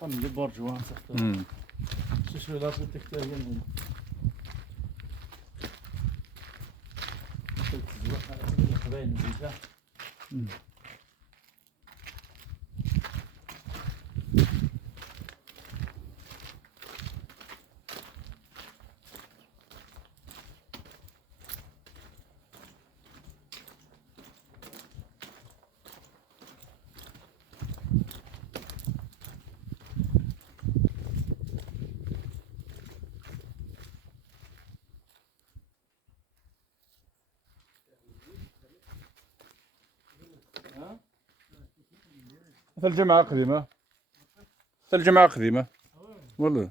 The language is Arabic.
خمسة برجوان سختة. شو لا تكتير في الجامعة قديمة، في الجامعة قديمة والله.